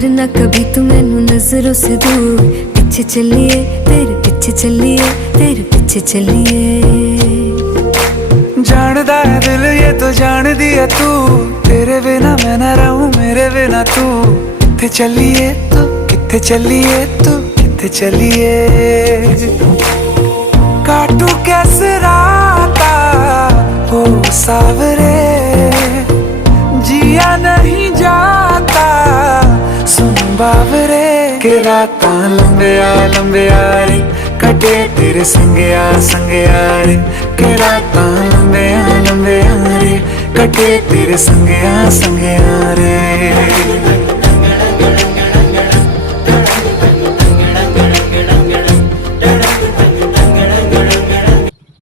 करना कभी तू मैनू नजरों से दूर। पीछे चलिए तेरे पीछे चलिए, तेरे पीछे चलिए। जानदा है दिल ये तो जान दिया तू, तेरे बिना मैं ना रहूं मेरे बिना तू। किथे चलिए तू, किथे चलिए तू, किथे चलिए। काटू कैसे राता हो सावरे, जिया नहीं जाता सुन बावरे। के रातां लंबिया लंबिया रे, कटे तेरे संगया संगया रे। के रातां लंबिया लंबिया रे, कटे तेरे संगया संगया रे।